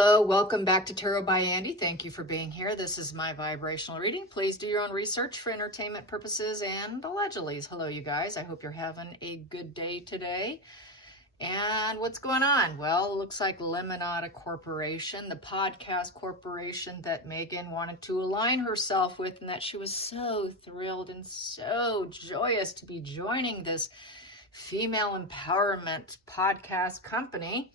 Hello, welcome back to Tarot by Andy. Thank you for being here. This is my vibrational reading. Please do your own research for entertainment purposes and allegedly. Hello, you guys. I hope you're having a good day today. And what's going on? Well, it looks like Lemonada Corporation, the podcast corporation that Megan wanted to align herself with, and that she was so thrilled and so joyous to be joining this female empowerment podcast company.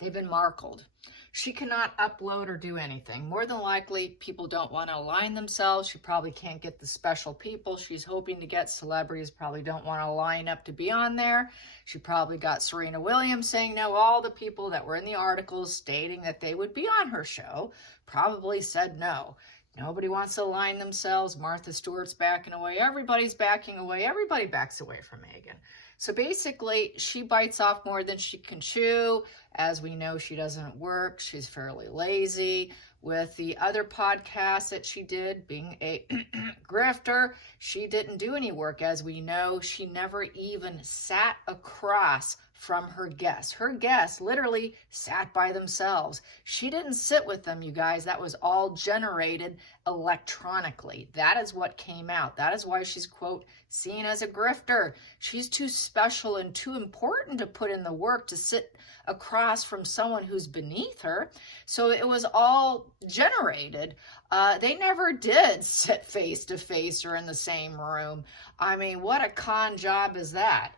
They've been markled. She cannot upload or do anything. More than likely, people don't want to align themselves. She probably can't get the special people she's hoping to get. Celebrities probably don't want to line up to be on there. She probably got Serena Williams saying no. All the people that were in the articles stating that they would be on her show probably said no. Nobody wants to align themselves. Martha Stewart's backing away. Everybody's backing away. Everybody backs away from Megan. So basically, she bites off more than she can chew. As we know, she doesn't work. She's fairly lazy. With the other podcasts that she did, being a grifter, she didn't do any work. As we know, she never even sat across from her guests. Her guests literally sat by themselves. She didn't sit with them, you guys. That was all generated electronically. That is what came out. That is why she's, quote, seen as a grifter. She's too special and too important to put in the work to sit across from someone who's beneath her. So it was all generated. They never did sit face to face or in the same room. I mean, what a con job is that?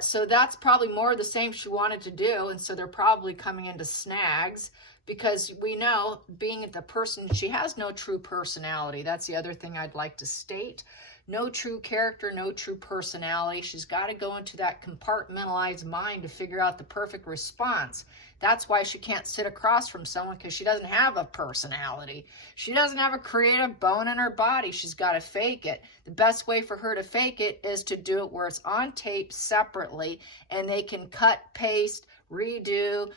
So that's probably more of the same she wanted to do. And so they're probably coming into snags because we know, being the person, she has no true personality. That's the other thing I'd like to state. No true character, no true personality. She's got to go into that compartmentalized mind to figure out the perfect response. That's why she can't sit across from someone, because she doesn't have a personality. She doesn't have a creative bone in her body. She's got to fake it. The best way for her to fake it is to do it where it's on tape separately, and they can cut, paste, redo.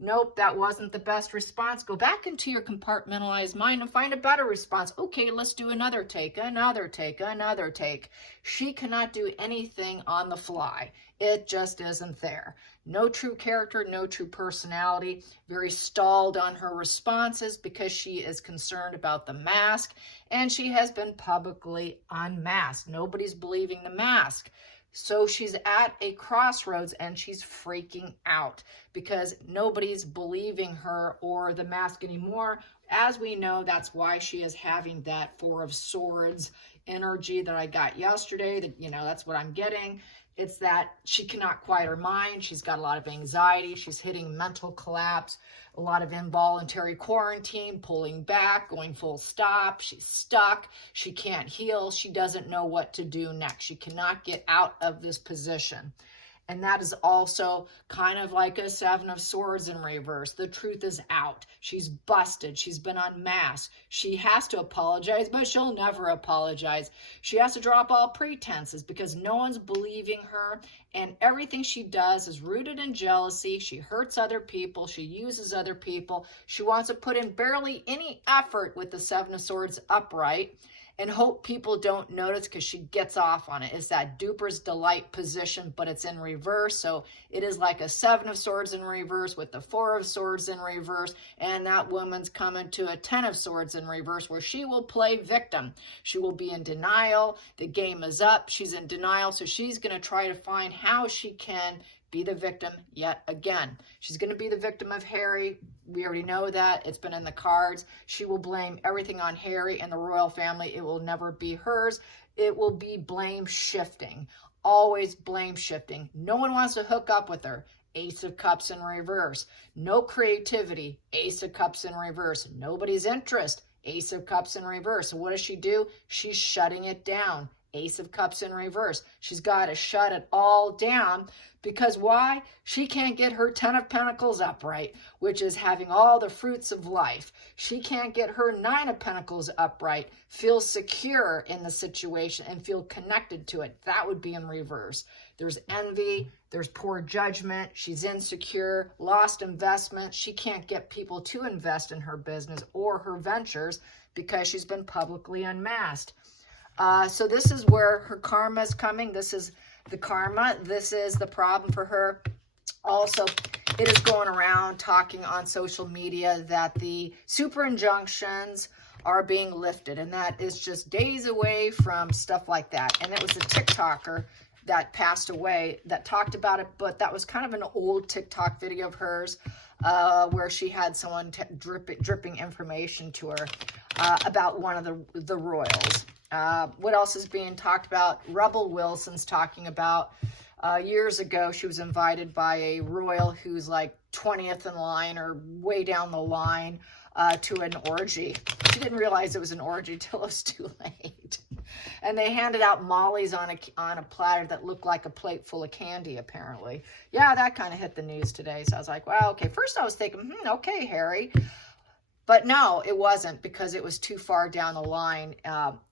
Nope, that wasn't the best response. Go back into your compartmentalized mind and find a better response. Okay, let's do another take, another take, another take. She cannot do anything on the fly. It just isn't there. No true character, no true personality. Very stalled on her responses because she is concerned about the mask, and she has been publicly unmasked. Nobody's believing the mask. So she's at a crossroads and she's freaking out because nobody's believing her or the mask anymore. As we know, that's why she is having that Four of Swords energy that I got yesterday. That, you know, that's what I'm getting. It's that she cannot quiet her mind. She's got a lot of anxiety. She's hitting mental collapse, a lot of involuntary quarantine, pulling back, going full stop. She's stuck. She can't heal. She doesn't know what to do next. She cannot get out of this position. And that is also kind of like a Seven of Swords in reverse. The truth is out. She's busted. She's been unmasked. She has to apologize, but she'll never apologize. She has to drop all pretenses because no one's believing her. And everything she does is rooted in jealousy. She hurts other people. She uses other people. She wants to put in barely any effort with the Seven of Swords upright and hope people don't notice because she gets off on it. It's that duper's delight position, but it's in reverse. So it is like a Seven of Swords in reverse with the Four of Swords in reverse. And that woman's coming to a Ten of Swords in reverse where she will play victim. She will be in denial. The game is up. She's in denial. So she's going to try to find how she can be the victim yet again. She's going to be the victim of Harry. We already know that. It's been in the cards. She will blame everything on Harry and the royal family. It will never be hers. It will be blame shifting. Always blame shifting. No one wants to hook up with her. Ace of Cups in reverse. No creativity. Ace of Cups in reverse. Nobody's interest. Ace of Cups in reverse. So what does she do? She's shutting it down. Ace of Cups in reverse. She's got to shut it all down because why? She can't get her Ten of Pentacles upright, which is having all the fruits of life. She can't get her Nine of Pentacles upright, feel secure in the situation and feel connected to it. That would be in reverse. There's envy. There's poor judgment. She's insecure, lost investment. She can't get people to invest in her business or her ventures because she's been publicly unmasked. So this is where her karma is coming. This is the karma. This is the problem for her. Also, it is going around talking on social media that the super injunctions are being lifted, and that is just days away from stuff like that. And it was a TikToker that passed away that talked about it, but that was kind of an old TikTok video of hers where she had someone dripping information to her about one of the royals. What else is being talked about? Rebel Wilson's talking about years ago, she was invited by a royal who's like 20th in line or way down the line to an orgy. She didn't realize it was an orgy till it was too late. And they handed out mollies on a platter that looked like a plate full of candy, apparently. Yeah, that kind of hit the news today. So I was like, wow, okay. First I was thinking, okay, Harry. But no, it wasn't, because it was too far down the line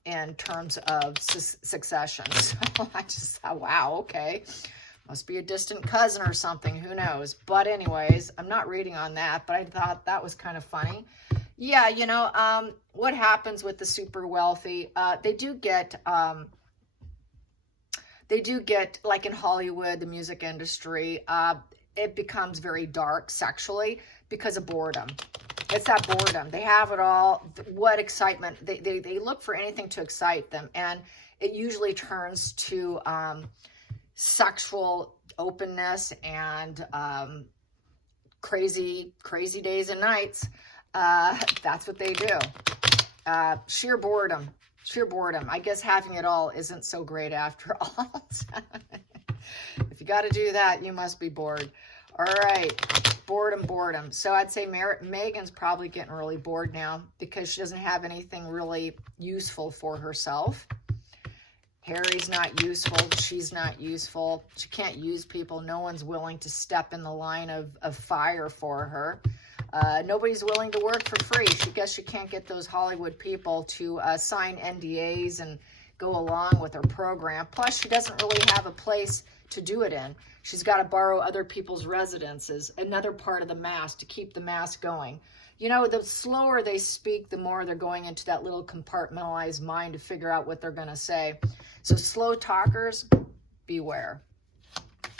in terms of succession. So I just thought, wow, okay. Must be a distant cousin or something. Who knows? But anyways, I'm not reading on that, but I thought that was kind of funny. Yeah, you know, what happens with the super wealthy? They do get, like in Hollywood, the music industry, it becomes very dark sexually because of boredom. It's that boredom. They have it all. What excitement. They look for anything to excite them. And it usually turns to sexual openness and crazy days and nights. That's what they do. Sheer boredom. Sheer boredom. I guess having it all isn't so great after all. If you got to do that, you must be bored. All right. Boredom. So I'd say Meghan's probably getting really bored now because she doesn't have anything really useful for herself. Harry's not useful. She's not useful. She can't use people. No one's willing to step in the line of fire for her. Nobody's willing to work for free. She guess she can't get those Hollywood people to sign NDAs and go along with her program. Plus, she doesn't really have a place to do it in. She's got to borrow other people's residences, another part of the mass to keep the mass going. You know, the slower they speak, the more they're going into that little compartmentalized mind to figure out what they're going to say. So slow talkers, beware.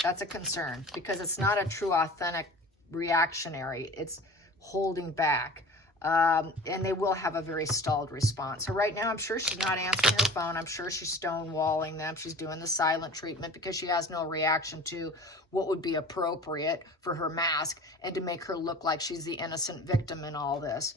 That's a concern because it's not a true, authentic reactionary. It's holding back. And they will have a very stalled response. So right now, I'm sure she's not answering her phone. I'm sure she's stonewalling them. She's doing the silent treatment because she has no reaction to what would be appropriate for her mask and to make her look like she's the innocent victim in all this.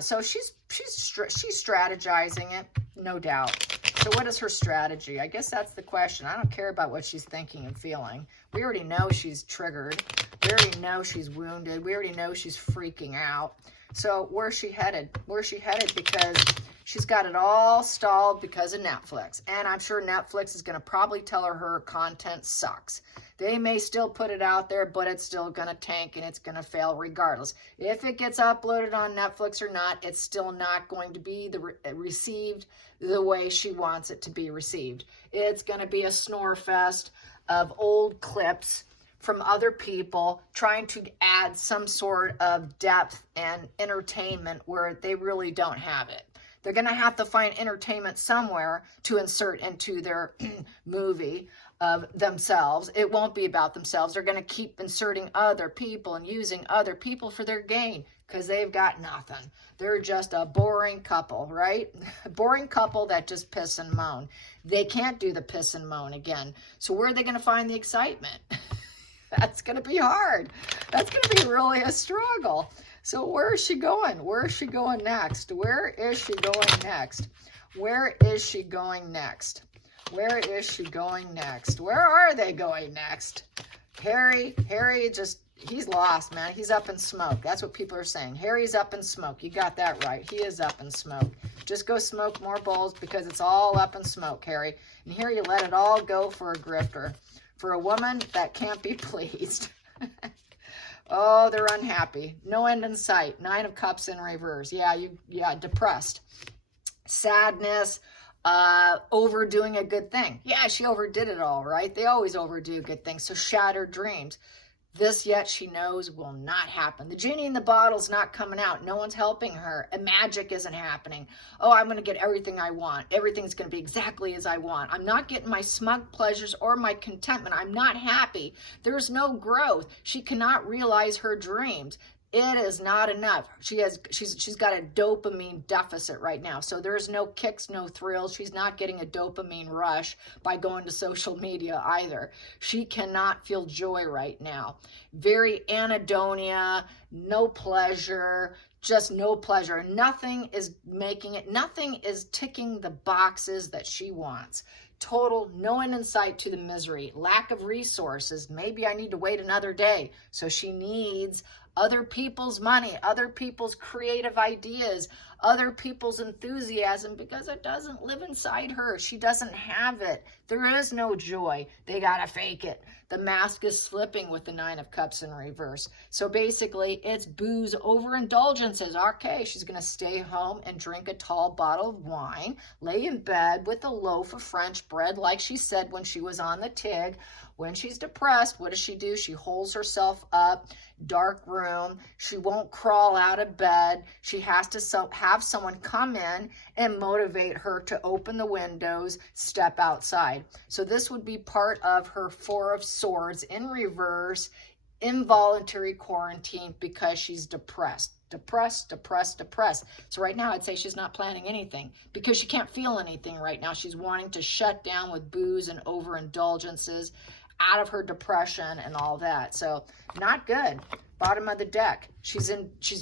So she's strategizing it, no doubt. So what is her strategy? I guess that's the question. I don't care about what she's thinking and feeling. We already know she's triggered. We already know she's wounded. We already know she's freaking out. So where's she headed? Where's she headed? Because she's got it all stalled because of Netflix. And I'm sure Netflix is going to probably tell her content sucks. They may still put it out there, but it's still going to tank and it's going to fail regardless. If it gets uploaded on Netflix or not, it's still not going to be received the way she wants it to be received. It's going to be a snore fest of old clips from other people trying to add some sort of depth and entertainment where they really don't have it. They're going to have to find entertainment somewhere to insert into their movie of themselves. It won't be about themselves. They're going to keep inserting other people and using other people for their gain because they've got nothing. They're just a boring couple, right? A boring couple that just piss and moan. They can't do the piss and moan again. So where are they going to find the excitement? That's going to be hard. That's going to be really a struggle. So where is she going? Where is she going next? Where is she going next? Where is she going next? Where is she going next? Where are they going next? Harry just, he's lost, man. He's up in smoke. That's what people are saying. Harry's up in smoke. You got that right. He is up in smoke. Just go smoke more bowls because it's all up in smoke, Harry. And here you let it all go for a grifter. For a woman that can't be pleased. Oh, they're unhappy. No end in sight. 9 of Cups in reverse. Yeah, depressed. Sadness, overdoing a good thing. Yeah, she overdid it all, right? They always overdo good things. So shattered dreams. This yet she knows will not happen. The genie in the bottle's not coming out. No one's helping her. And magic isn't happening. Oh, I'm going to get everything I want. Everything's going to be exactly as I want. I'm not getting my smug pleasures or my contentment. I'm not happy. There's no growth. She cannot realize her dreams. It is not enough. She's got a dopamine deficit right now. So there's no kicks, no thrills. She's not getting a dopamine rush by going to social media either. She cannot feel joy right now. Very anhedonia, no pleasure, just no pleasure. Nothing is nothing is ticking the boxes that she wants. Total no end in sight to the misery. Lack of resources. Maybe I need to wait another day. So she needs other people's money, other people's creative ideas, other people's enthusiasm, because it doesn't live inside her. She doesn't have it. There is no joy. They gotta fake it. The mask is slipping with the 9 of Cups in reverse. So basically, it's booze overindulgences. Okay, she's gonna stay home and drink a tall bottle of wine, lay in bed with a loaf of French bread, like she said when she was on the TIG. When she's depressed, what does she do? She holds herself up, dark room. She won't crawl out of bed. She has to have someone come in and motivate her to open the windows, step outside. So this would be part of her 4 of Swords in reverse, involuntary quarantine, because she's depressed. Depressed. So right now I'd say she's not planning anything because she can't feel anything right now. She's wanting to shut down with booze and overindulgences out of her depression and all that. So not good. Bottom of the deck. She's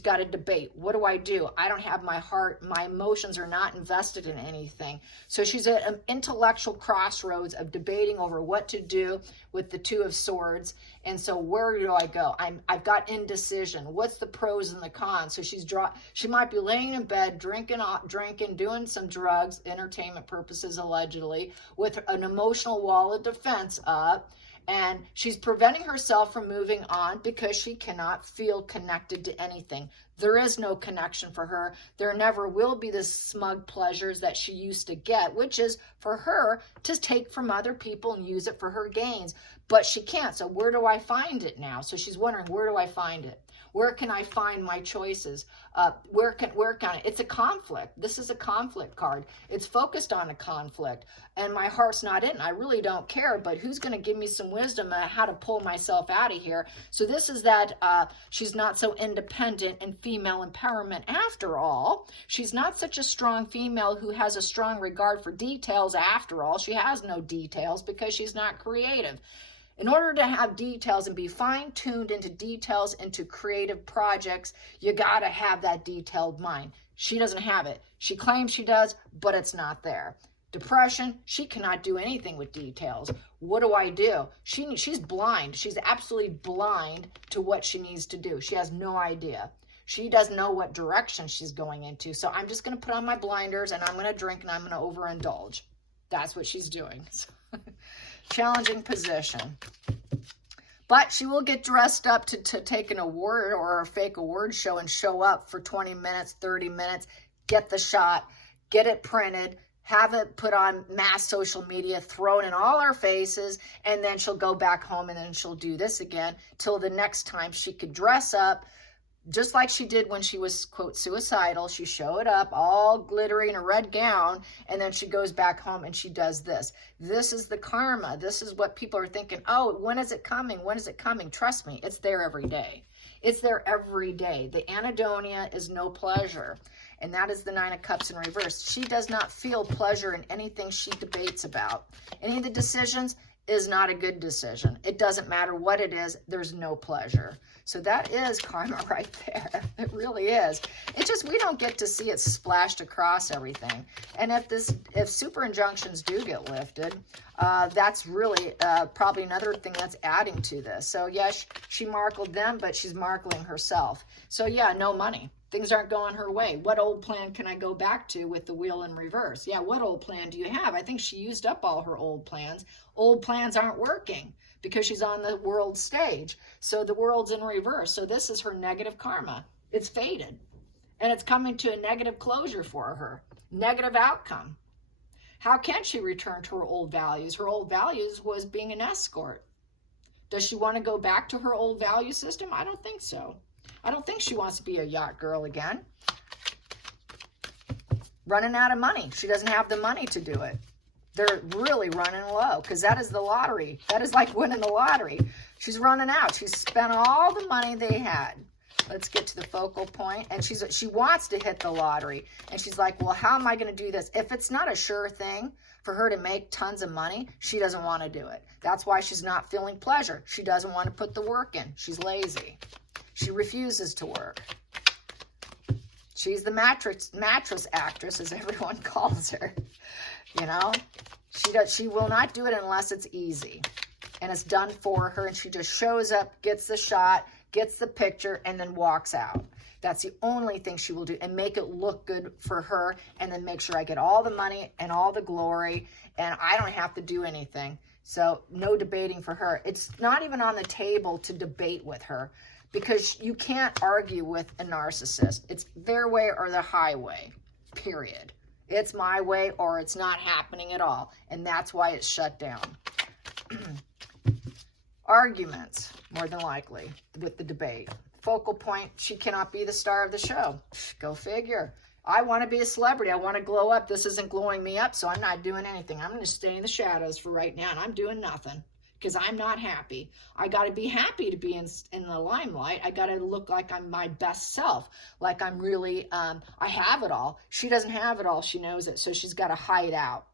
got a debate. What do? I don't have my heart. My emotions are not invested in anything. So she's at an intellectual crossroads of debating over what to do with the 2 of Swords. And so where do I go? I've got indecision. What's the pros and the cons? So she might be laying in bed, drinking, doing some drugs, entertainment purposes allegedly, with an emotional wall of defense up. And she's preventing herself from moving on because she cannot feel connected to anything. There is no connection for her. There never will be the smug pleasures that she used to get, which is for her to take from other people and use it for her gains. But she can't. So where do I find it now? So she's wondering, where do I find it? Where can I find my choices? Where can it's a conflict. This is a conflict card. It's focused on a conflict, and my heart's not in. I really don't care, but who's going to give me some wisdom on how to pull myself out of here? So this is that she's not so independent and female empowerment after all. She's not such a strong female who has a strong regard for details after all. She has no details because she's not creative. In order to have details and be fine-tuned into details, into creative projects, you got to have that detailed mind. She doesn't have it. She claims she does, but it's not there. Depression, she cannot do anything with details. What do? She's blind. She's absolutely blind to what she needs to do. She has no idea. She doesn't know what direction she's going into. So I'm just going to put on my blinders and I'm going to drink and I'm going to overindulge. That's what she's doing. Challenging position. But she will get dressed up to take an award or a fake award show and show up for 20 minutes, 30 minutes, get the shot, get it printed, have it put on mass social media, thrown in all our faces, and then she'll go back home and then she'll do this again till the next time she could dress up, just like she did when she was, quote, suicidal. She showed up all glittery in a red gown, and then she goes back home and she does this. This is the karma. This is what people are thinking. Oh, when is it coming? When is it coming? Trust me, it's there every day. It's there every day. The anhedonia is no pleasure. And that is the 9 of Cups in reverse. She does not feel pleasure in anything she debates about. Any of the decisions is not a good decision. It doesn't matter what it is. There's no pleasure. So that is karma right there. It really is. It's just we don't get to see it splashed across everything. And if super injunctions do get lifted, that's really probably another thing that's adding to this. So yes, she markled them, but she's markling herself. So yeah, no money. Things aren't going her way. What old plan can I go back to with the wheel in reverse? Yeah, what old plan do you have? I think she used up all her old plans. Old plans aren't working because she's on the world stage. So the world's in reverse. So this is her negative karma. It's faded. And it's coming to a negative closure for her. Negative outcome. How can she return to her old values? Her old values was being an escort. Does she want to go back to her old value system? I don't think so. I don't think she wants to be a yacht girl again. Running out of money. She doesn't have the money to do it. They're really running low because that is the lottery. That is like winning the lottery. She's running out. She's spent all the money they had. Let's get to the focal point. And she wants to hit the lottery. And she's like, well, how am I going to do this? If it's not a sure thing for her to make tons of money, she doesn't want to do it. That's why she's not feeling pleasure. She doesn't want to put the work in. She's lazy. She refuses to work. She's the mattress actress, as everyone calls her. You know, she will not do it unless it's easy and it's done for her, and she just shows up, gets the shot, gets the picture, and then walks out. That's the only thing she will do, and make it look good for her, and then make sure I get all the money and all the glory, and I don't have to do anything. So no debating for her. It's not even on the table to debate with her, because you can't argue with a narcissist. It's their way or the highway, period. It's my way or it's not happening at all. And that's why it's shut down. Arguments, more than likely, with the debate. Focal point, she cannot be the star of the show. Go figure. I want to be a celebrity. I want to glow up. This isn't glowing me up, so I'm not doing anything. I'm going to stay in the shadows for right now, and I'm doing nothing because I'm not happy. I got to be happy to be in the limelight. I got to look like I'm my best self, like I'm really, I have it all. She doesn't have it all. She knows it, so she's got to hide out.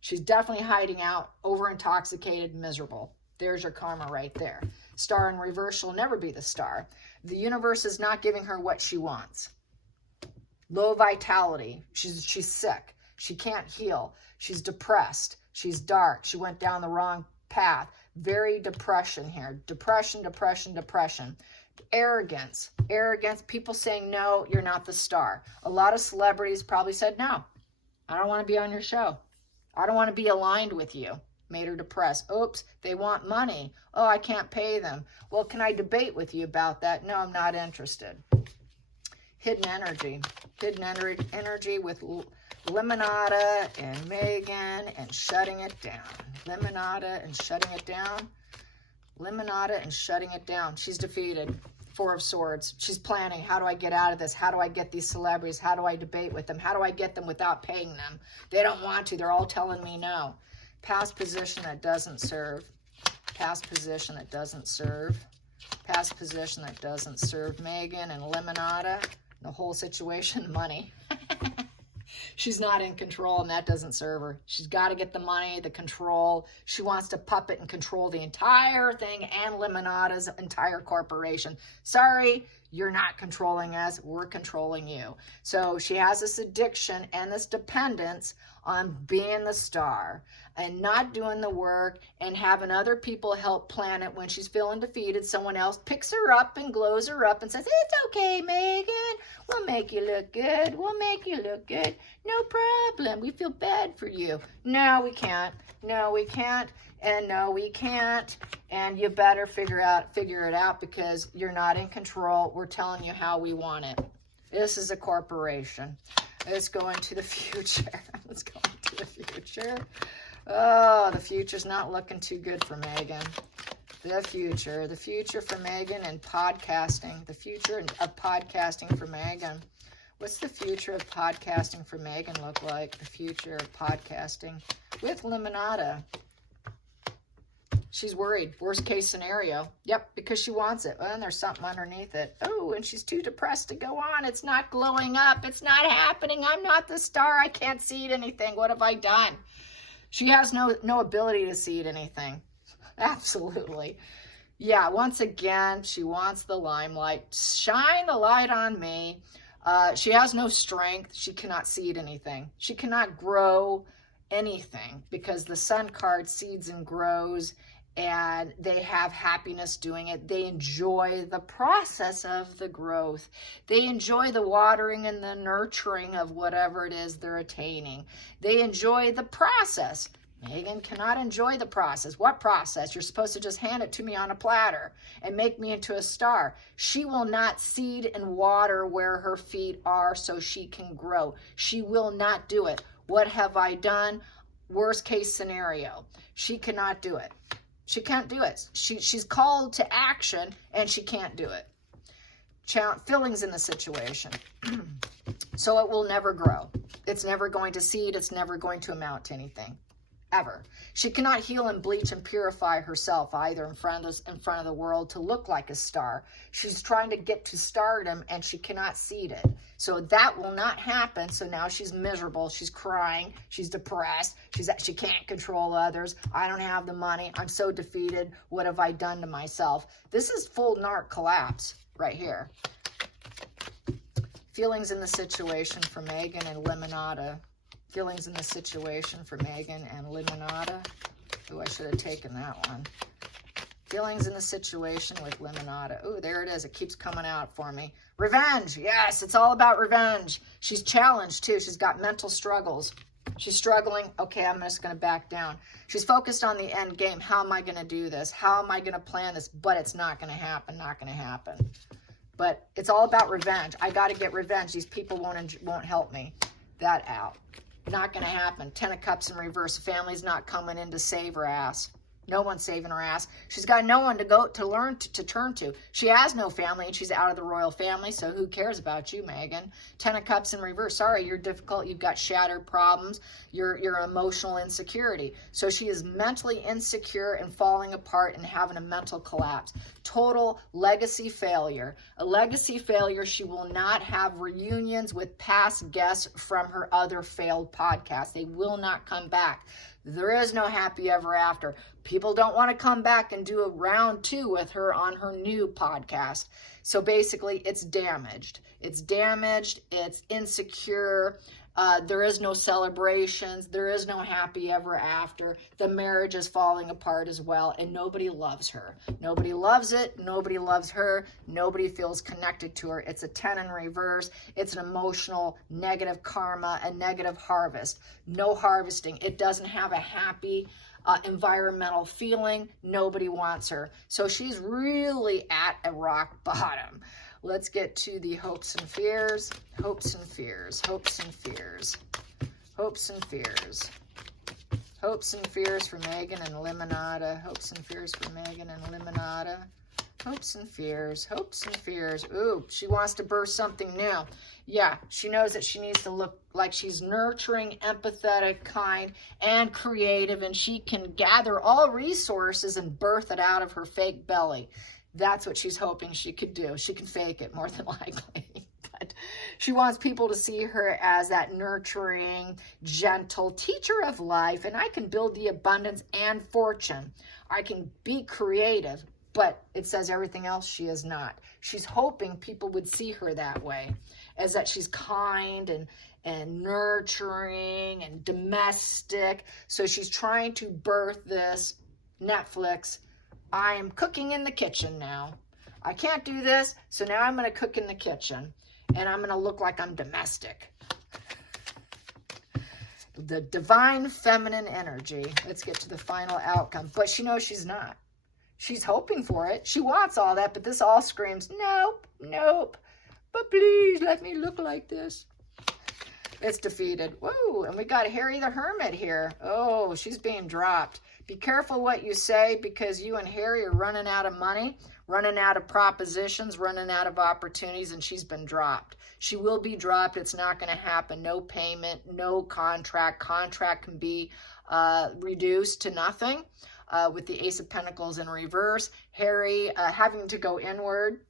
She's definitely hiding out, over-intoxicated, miserable. There's your karma right there. Star in reverse, she'll never be the star. The universe is not giving her what she wants. Low vitality. She's sick. She can't heal. She's depressed. She's dark. She went down the wrong path. Very depression here. Depression, depression, depression. Arrogance. Arrogance. People saying, no, you're not the star. A lot of celebrities probably said, no, I don't want to be on your show. I don't want to be aligned with you. Made her depressed. Oops, they want money. Oh, I can't pay them. Well, can I debate with you about that? No, I'm not interested. Hidden energy. Hidden energy with Lemonada and Megan and shutting it down. Lemonada and shutting it down. Lemonada and shutting it down. She's defeated. Four of Swords. She's planning. How do I get out of this? How do I get these celebrities? How do I debate with them? How do I get them without paying them? They don't want to. They're all telling me no. Past position that doesn't serve. Past position that doesn't serve. Past position that doesn't serve. Megan and Lemonada. The whole situation, money. She's not in control, and that doesn't serve her. She's got to get the money, the control. She wants to puppet and control the entire thing and Lemonada's entire corporation. Sorry, you're not controlling us. We're controlling you. So she has this addiction and this dependence on being the star and not doing the work and having other people help plan it. When she's feeling defeated, someone else picks her up and glows her up and says, it's okay, Megan. We'll make you look good. We'll make you look good. No problem. We feel bad for you. No, we can't. No, we can't. And no, we can't. And you better figure it out because you're not in control. We're telling you how we want it. This is a corporation. Let's go into the future. Let's go into the future. Oh, the future's not looking too good for Megan. The future for Megan and podcasting. The future of podcasting for Megan. What's the future of podcasting for Megan look like? The future of podcasting with Lemonada. She's worried. Worst case scenario. Yep, because she wants it. Well, and there's something underneath it. Oh, and she's too depressed to go on. It's not glowing up. It's not happening. I'm not the star. I can't seed anything. What have I done? She has no ability to seed anything. Absolutely. Yeah, once again, she wants the limelight. Shine the light on me. She has no strength. She cannot seed anything. She cannot grow anything because the Sun card seeds and grows, and they have happiness doing it. They enjoy the process of the growth. They enjoy the watering and the nurturing of whatever it is they're attaining. They enjoy the process. Megan cannot enjoy the process. What process? You're supposed to just hand it to me on a platter and make me into a star. She will not seed and water where her feet are so she can grow. She will not do it. What have I done? Worst case scenario. She cannot do it. She can't do it. She's called to action and she can't do it. Feelings in the situation. So it will never grow. It's never going to seed. It's never going to amount to anything. Ever. She cannot heal and bleach and purify herself either in front of the world to look like a star. She's trying to get to stardom and she cannot seed it. So that will not happen. So now she's miserable. She's crying. She's depressed. She can't control others. I don't have the money. I'm so defeated. What have I done to myself? This is full narc collapse right here. Feelings in the situation for Megan and Lemonada. Feelings in the situation for Megan and Lemonada. Oh, I should have taken that one. Feelings in the situation with Lemonada. Oh, there it is. It keeps coming out for me. Revenge. Yes, it's all about revenge. She's challenged too. She's got mental struggles. She's struggling. Okay, I'm just going to back down. She's focused on the end game. How am I going to do this? How am I going to plan this? But it's not going to happen. Not going to happen. But it's all about revenge. I got to get revenge. These people won't help me. That out. Not going to happen. 10 of Cups in reverse. Family's not coming in to save her ass. No one's saving her ass. She's got no one to turn to. She has no family and she's out of the royal family. So who cares about you, Megan? 10 of Cups in reverse. Sorry, you're difficult. You've got shattered problems. You're emotional insecurity. So she is mentally insecure and falling apart and having a mental collapse. Total legacy failure. A legacy failure. She will not have reunions with past guests from her other failed podcasts. They will not come back. There is no happy ever after. People don't want to come back and do a round 2 with her on her new podcast. So basically, it's damaged. It's damaged. It's insecure. There is no celebrations. There is no happy ever after. The marriage is falling apart as well, and nobody loves her. Nobody loves it. Nobody loves her. Nobody feels connected to her. It's a 10 in reverse. It's an emotional negative karma, a negative harvest. No harvesting. It doesn't have a happy environmental feeling. Nobody wants her. So she's really at a rock bottom. Let's get to the hopes and fears. Hopes and fears. Hopes and fears. Hopes and fears. Hopes and fears for Megan and Lemonada. Hopes and fears for Megan and Lemonada. Hopes and fears. Hopes and fears. Ooh, she wants to birth something new. Yeah, she knows that she needs to look like she's nurturing, empathetic, kind, and creative, and she can gather all resources and birth it out of her fake belly. That's what she's hoping she could do. She can fake it more than likely. But she wants people to see her as that nurturing, gentle teacher of life. And I can build the abundance and fortune. I can be creative. But it says everything else she is not. She's hoping people would see her that way. As that she's kind and nurturing and domestic. So she's trying to birth this Netflix. I am cooking in the kitchen now. I can't do this, so now I'm going to cook in the kitchen. And I'm going to look like I'm domestic. The divine feminine energy. Let's get to the final outcome. But she knows she's not. She's hoping for it. She wants all that, but this all screams, nope, nope. But please let me look like this. It's defeated. Whoa, and we got Harry the Hermit here. Oh, she's being dropped. Be careful what you say because you and Harry are running out of money, running out of propositions, running out of opportunities, and she's been dropped. She will be dropped. It's not going to happen. No payment, no contract. Contract can be reduced to nothing with the Ace of Pentacles in reverse. Harry having to go inward.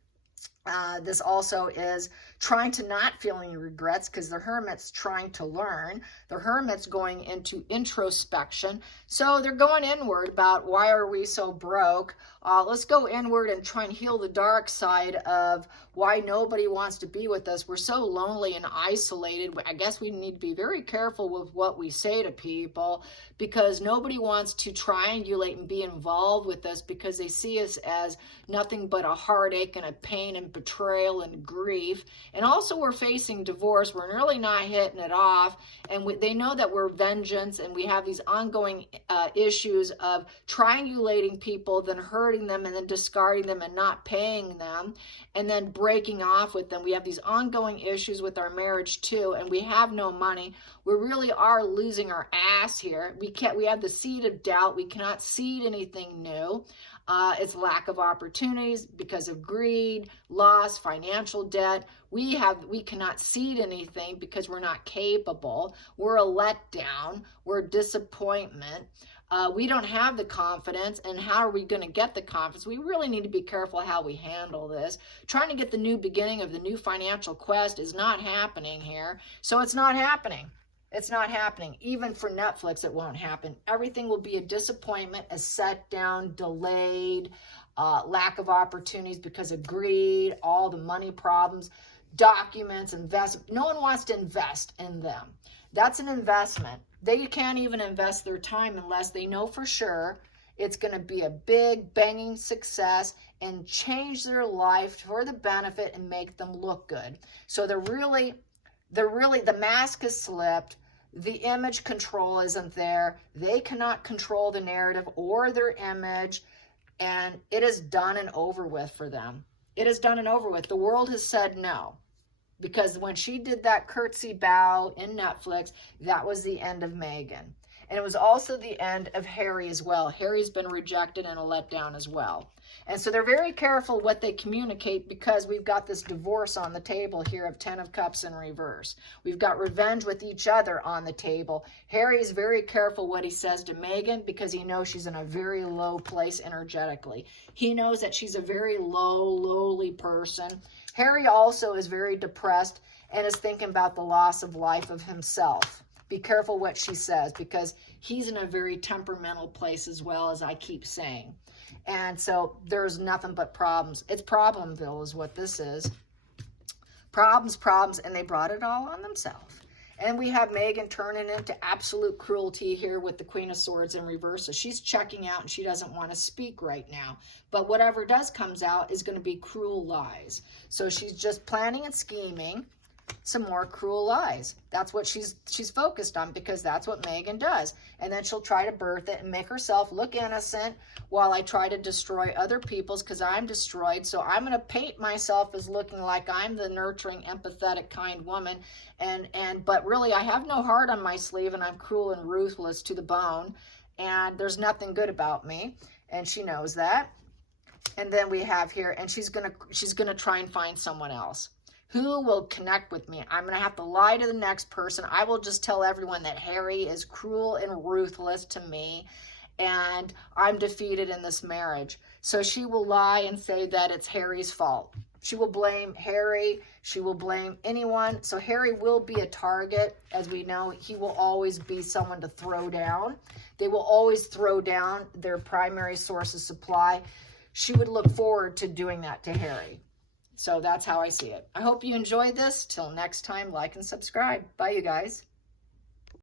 This also is trying to not feel any regrets because the Hermit's trying to learn. The Hermit's going into introspection. So they're going inward about why are we so broke. Let's go inward and try and heal the dark side of why nobody wants to be with us. We're so lonely and isolated. I guess we need to be very careful with what we say to people because nobody wants to triangulate and be involved with us because they see us as nothing but a heartache and a pain and betrayal and grief. And also we're facing divorce. We're really not hitting it off. And they know that we're vengeance and we have these ongoing issues of triangulating people, then hurting them and then discarding them and not paying them. And then breaking off with them. We have these ongoing issues with our marriage too, and we have no money. We really are losing our ass here. We have the seed of doubt. We cannot seed anything new. It's lack of opportunities because of greed, loss, financial debt. We cannot seed anything because we're not capable. We're a letdown. We're a disappointment. We don't have the confidence, and how are we going to get the confidence? We really need to be careful how we handle this. Trying to get the new beginning of the new financial quest is not happening here, so it's not happening. It's not happening. Even for Netflix, it won't happen. Everything will be a disappointment, a set down, delayed, lack of opportunities because of greed, all the money problems, documents, investment. No one wants to invest in them. That's an investment. They can't even invest their time unless they know for sure it's going to be a big banging success and change their life for the benefit and make them look good. So the mask is slipped. The image control isn't there. They cannot control the narrative or their image, and it is done and over with for them. It is done and over with. The world has said no. Because when she did that curtsy bow in Netflix, that was the end of Meghan. And it was also the end of Harry as well. Harry's been rejected and a letdown as well. And so they're very careful what they communicate, because we've got this divorce on the table here of 10 of Cups in reverse. We've got revenge with each other on the table. Harry's very careful what he says to Meghan, because he knows she's in a very low place energetically. He knows that she's a very lowly person. Harry also is very depressed and is thinking about the loss of life of himself. Be careful what she says, because he's in a very temperamental place as well, as I keep saying. And so there's nothing but problems. It's Problemville is what this is. Problems, and they brought it all on themselves. And we have Meghan turning into absolute cruelty here with the Queen of Swords in reverse. So she's checking out and she doesn't want to speak right now. But whatever does comes out is going to be cruel lies. So she's just planning and scheming some more cruel lies. That's what she's focused on, because that's what Meghan does. And then she'll try to birth it and make herself look innocent while I try to destroy other people's, because I'm destroyed. So I'm going to paint myself as looking like I'm the nurturing, empathetic, kind woman. But really I have no heart on my sleeve, and I'm cruel and ruthless to the bone. And there's nothing good about me. And she knows that. And then we have here, and she's going to try and find someone else. Who will connect with me? I'm going to have to lie to the next person. I will just tell everyone that Harry is cruel and ruthless to me, and I'm defeated in this marriage. So she will lie and say that it's Harry's fault. She will blame Harry. She will blame anyone. So Harry will be a target. As we know, he will always be someone to throw down. They will always throw down their primary source of supply. She would look forward to doing that to Harry. So that's how I see it. I hope you enjoyed this. Till next time, like and subscribe. Bye, you guys.